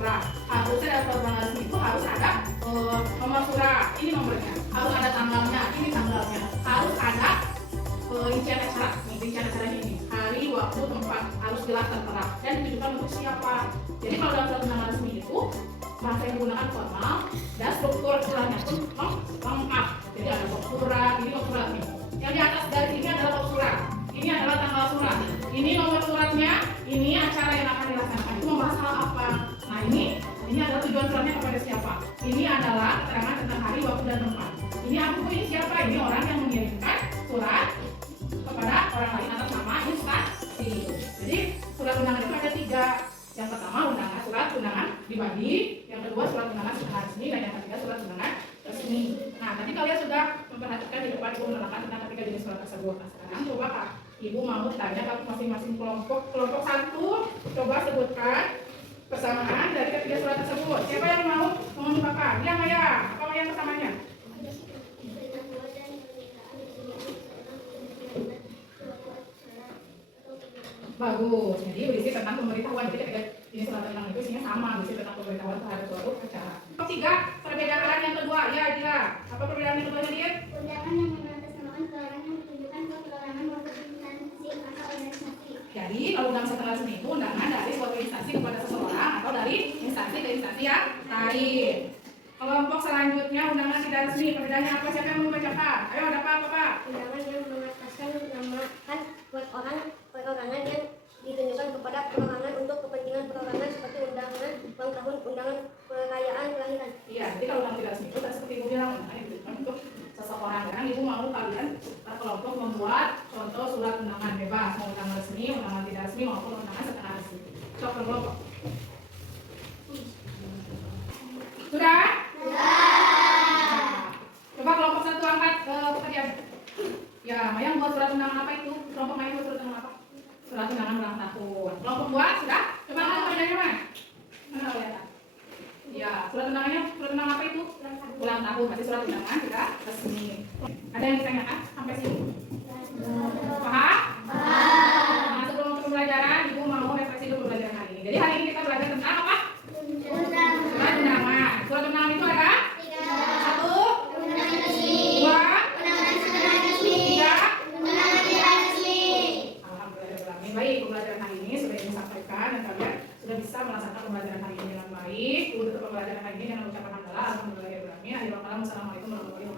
surat. Harusnya dalam surat tanggal resmi itu harus ada nomor surat, ini nomornya. Harus ada tanggalnya, ini tanggalnya. Harus ada rincian acara, rincian acaranya ini. Hari, waktu, tempat harus jelas tertera dan ditujukan untuk siapa. Jadi kalau dalam surat undangan resmi itu bahasa yang digunakan formal dan struktur suratnya pun lengkap. Jadi ada box surat, ini box surat nih. Yang di atas garis ini adalah box surat. Ini adalah tanggal surat. Ini nomor suratnya. Ini acara yang akan dilaksanakan. Itu membahas hal apa? Nah ini adalah tujuan suratnya kepada siapa. Ini adalah keterangan tentang hari, waktu, dan tempat. Ini aku, ini siapa? Ini orang yang mengirimkan surat kepada orang lain atas nama instansi. Jadi surat undangan itu ada 3. Yang pertama surat undangan pribadi, yang kedua surat undangan secara resmi, dan yang ketiga surat undangan resmi. Nah, tadi kalian sudah memperhatikan di depan ibu menerangkan tentang ketiga jenis surat tersebut. Nah, sekarang coba Kak, ibu mau tanya ke masing-masing kelompok 1, coba sebutkan persamaan dari ketiga surat tersebut. Siapa yang mau mengemukakan? Yang Maya, apa yang persamanya? Bagus. Jadi berisi tentang pemberitahuan. Jadi ketiga jenis surat undangan itu isinya sama, berisi tentang pemberitahuan terhadap suatu acara. 3, perbedaan yang kedua. Ya, Dila. Apa perbedaan yang kedua, Dir? Undangan yang mengatasnamakan perorangan yang menunjukkan ke perorangan maupun instansi atau organisasi. Jadi, kalau undangan setelah resmi itu undangan dari suatu instansi kepada seseorang atau dari instansi ke instansi yang lain. Kelompok selanjutnya undangan tidak resmi. Perbedaannya apa? Siapa yang mau membacakan? Ayo, ada apa, Pak? Undangan yang mengataskan namakan perorangan yang ditunjukkan kepada perorangan untuk kepentingan perorangan seperti undangan ulang tahun, undangan perayaan kelahiran. Iya, jadi kalau undangan tidak resmi itu seperti ibu bilang, undangan ditujukan untuk seseorang. Sekarang ibu mau kalian kelompok membuat contoh surat undangan bebas, mau undangan resmi, undangan tidak resmi maupun undangan setengah resmi. Coba kelompok. Sudah? Sudah. Coba kelompok 1 angkat pekerjaan. Ya, Maya buat surat undangan apa itu? Kelompok Maya buat surat undangan apa? Surat undangan ulang tahun. Kelompok 2 sudah? Coba angkat pekerjaannya mana? Mana kelihatan? Ya, surat undangan apa itu? Ulang tahun. Berarti surat undangan tidak resmi. Ada yang ditanyakan sampai sini? Paham? Nah, sebelum masuk pembelajaran, ibu mau refleksi dulu pembelajaran hari ini. Jadi hari ini kita belajar tentang apa? Surat undangan. Surat undangan itu ada? 1, 2, 3. Alhamdulillah. Baik, pembelajaran hari ini sudah disampaikan dan kalian sudah bisa merasakan pembelajaran hari ini dengan baik. Untuk pembelajaran hari ini dengan ucapan hamdalah, alhamdulillah. Assalamualaikum warahmatullahi wabarakatuh.